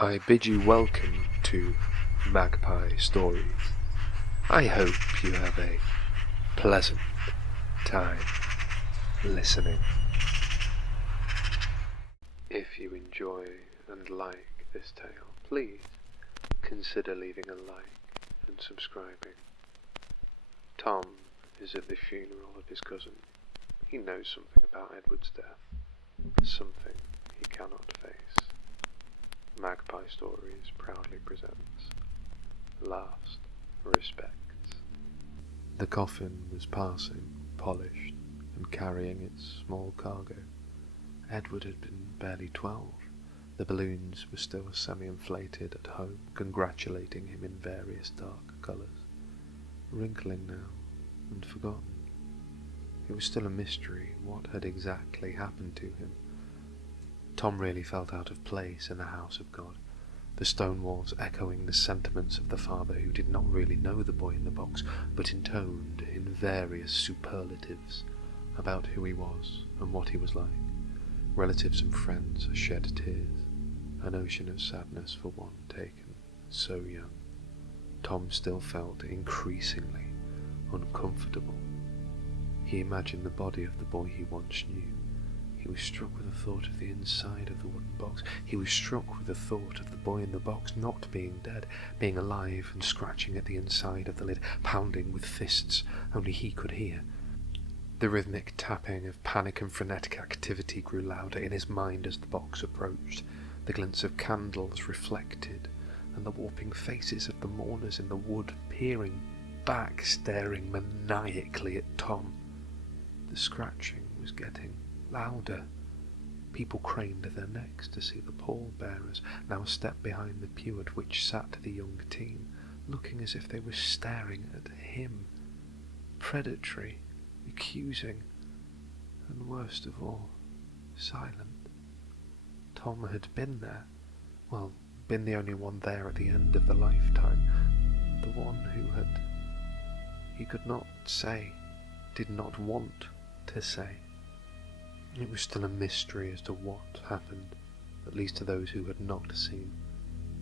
I bid you welcome to Magpie Stories. I hope you have a pleasant time listening. If you enjoy and like this tale, please consider leaving a like and subscribing. Tom is at the funeral of his cousin. He knows something about Edward's death, something he cannot face. Magpie Stories proudly presents Last Respects. The coffin was passing, polished, and carrying its small cargo. Edward had been barely 12. The balloons were still semi-inflated at home, congratulating him in various dark colours. Wrinkling now, and forgotten. It was still a mystery what had exactly happened to him. Tom really felt out of place in the house of God, the stone walls echoing the sentiments of the father who did not really know the boy in the box, but intoned in various superlatives about who he was and what he was like. Relatives and friends shed tears, an ocean of sadness for one taken so young. Tom still felt increasingly uncomfortable. He imagined the body of the boy he once knew. He was struck with the thought of the inside of the wooden box. He was struck with the thought of the boy in the box not being dead, being alive and scratching at the inside of the lid, pounding with fists only he could hear. The rhythmic tapping of panic and frenetic activity grew louder in his mind as the box approached. The glints of candles reflected, and the warping faces of the mourners in the wood peering back, staring maniacally at Tom. The scratching was getting louder. People craned their necks to see the pallbearers, now a step behind the pew at which sat the young teen, looking as if they were staring at him. Predatory, accusing, and worst of all, silent. Tom had been there. Well, been the only one there at the end of the lifetime. The one who he could not say, did not want to say. It was still a mystery as to what happened, at least to those who had not seen.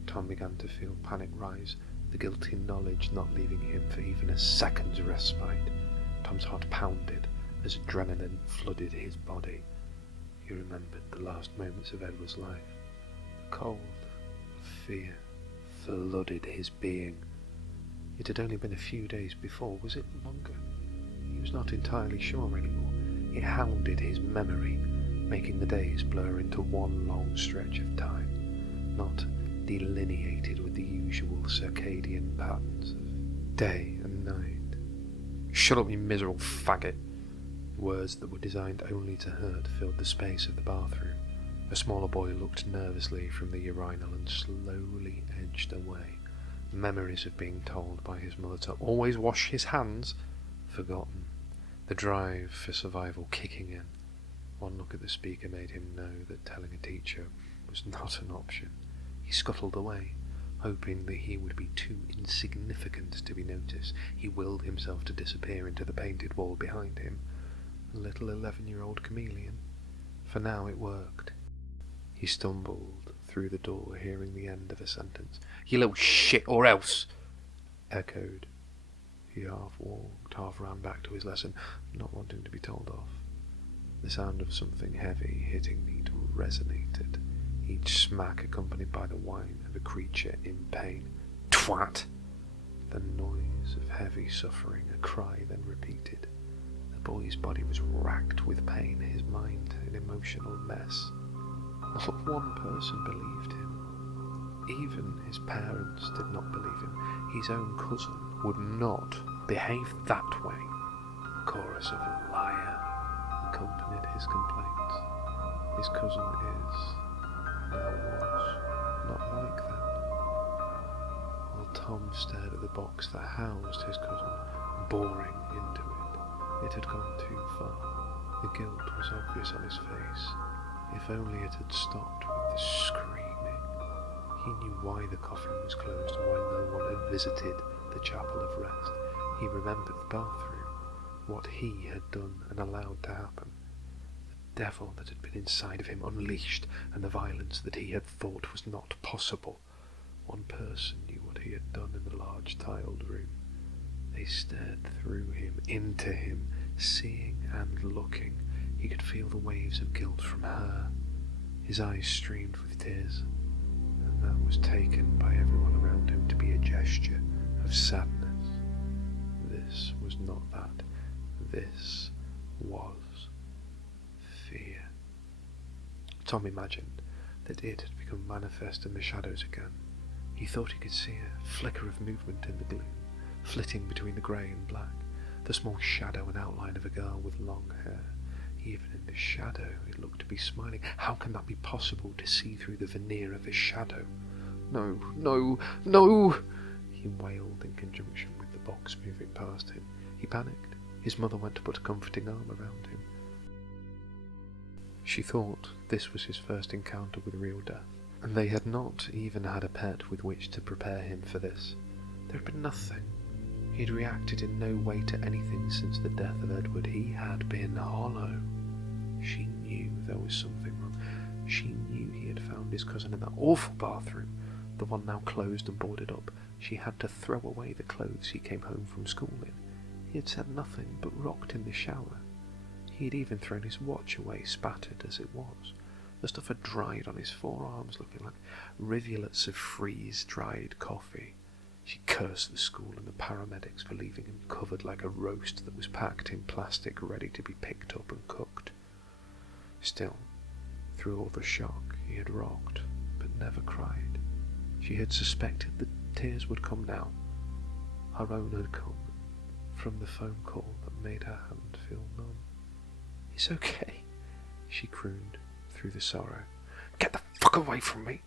Tom began to feel panic rise, the guilty knowledge not leaving him for even a second's respite. Tom's heart pounded as adrenaline flooded his body. He remembered the last moments of Edward's life. The cold of fear flooded his being. It had only been a few days before. Was it longer? He was not entirely sure anymore. It hounded his memory, making the days blur into one long stretch of time, not delineated with the usual circadian patterns of day and night. "Shut up, you miserable faggot!" Words that were designed only to hurt filled the space of the bathroom. A smaller boy looked nervously from the urinal and slowly edged away. Memories of being told by his mother to always wash his hands forgotten. The drive for survival kicking in. One look at the speaker made him know that telling a teacher was not an option. He scuttled away, hoping that he would be too insignificant to be noticed. He willed himself to disappear into the painted wall behind him. A little 11-year-old chameleon. For now it worked. He stumbled through the door, hearing the end of a sentence. "You little shit, or else!" echoed. He half walked, half ran back to his lesson, not wanting to be told off. The sound of something heavy hitting meat resonated, each smack accompanied by the whine of a creature in pain. "Twat!" The noise of heavy suffering, a cry then repeated. The boy's body was racked with pain, his mind an emotional mess. Not one person believed him. Even his parents did not believe him. His own cousin would not behave that way. A chorus of "liar" accompanied his complaints. His cousin was not like that. While Tom stared at the box that housed his cousin, boring into it, it had gone too far. The guilt was obvious on his face. If only it had stopped with the screaming. He knew why the coffin was closed and why no one had visited the chapel of rest. He remembered the bathroom, what he had done and allowed to happen. devil that had been inside of him unleashed, and the violence that he had thought was not possible. One person knew what he had done in the large tiled room. They stared through him, into him, seeing and looking. He could feel the waves of guilt from her. His eyes streamed with tears, and that was taken by everyone around him to be a gesture of sadness. This was not that. This was fear. Tom imagined that it had become manifest in the shadows again. He thought he could see a flicker of movement in the gloom, flitting between the grey and black, the small shadow and outline of a girl with long hair. Even in the shadow it looked to be smiling. How can that be possible, to see through the veneer of a shadow? No, no, no! He wailed in conjunction with the box moving past him. He panicked. His mother went to put a comforting arm around him. She thought this was his first encounter with real death, and they had not even had a pet with which to prepare him for this. There had been nothing. He had reacted in no way to anything since the death of Edward. He had been hollow. She knew there was something wrong. She knew he had found his cousin in that awful bathroom, the one now closed and boarded up. She had to throw away the clothes he came home from school in. He had said nothing, but rocked in the shower. He had even thrown his watch away, spattered as it was. The stuff had dried on his forearms, looking like rivulets of freeze-dried coffee. She cursed the school and the paramedics for leaving him covered like a roast that was packed in plastic, ready to be picked up and cooked. Still, through all the shock, he had rocked, but never cried. She had suspected that tears would come now. Her own had come, from the phone call that made her hand feel numb. "It's okay," she crooned through the sorrow. "Get the fuck away from me!"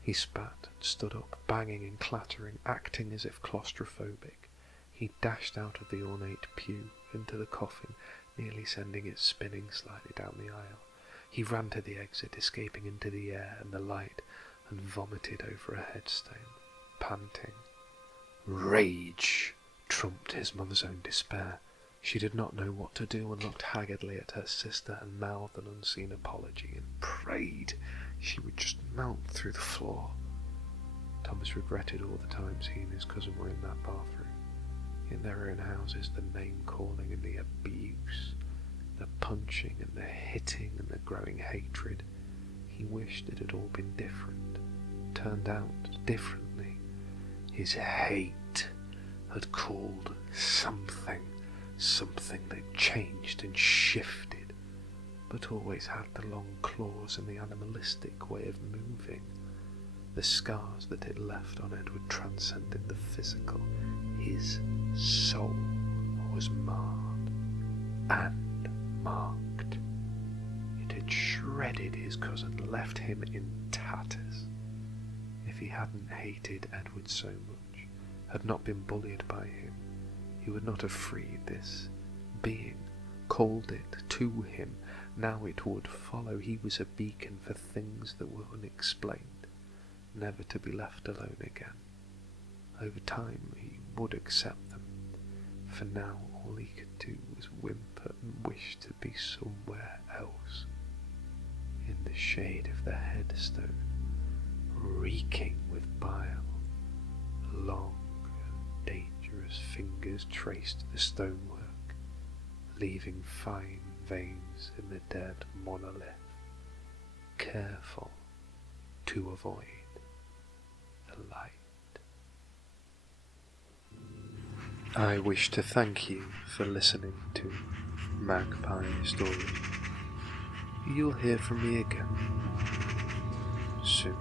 He spat and stood up, banging and clattering, acting as if claustrophobic. He dashed out of the ornate pew into the coffin, nearly sending it spinning slightly down the aisle. He ran to the exit, escaping into the air and the light, and vomited over a headstone, panting. Rage trumped his mother's own despair. She did not know what to do, and looked haggardly at her sister and mouthed an unseen apology and prayed she would just melt through the floor. Thomas regretted all the times he and his cousin were in that bathroom. In their own houses, the name-calling and the abuse, the punching and the hitting and the growing hatred. He wished it had all been different, turned out differently. His hate had called something that changed and shifted, but always had the long claws and the animalistic way of moving. The scars that it left on Edward transcended the physical. His soul was marred and marked. It had shredded his cousin, left him in tatters. If he hadn't hated Edward so much, had not been bullied by him, he would not have freed this being, called it to him. Now it would follow. He was a beacon for things that were unexplained, never to be left alone again. Over time he would accept them. For now all he could do was whimper and wish to be somewhere else. In the shade of the headstone, reeking with bile, long and dangerous fingers traced the stonework, leaving fine veins in the dead monolith, careful to avoid the light. I wish to thank you for listening to Magpie Stories. You'll hear from me again soon.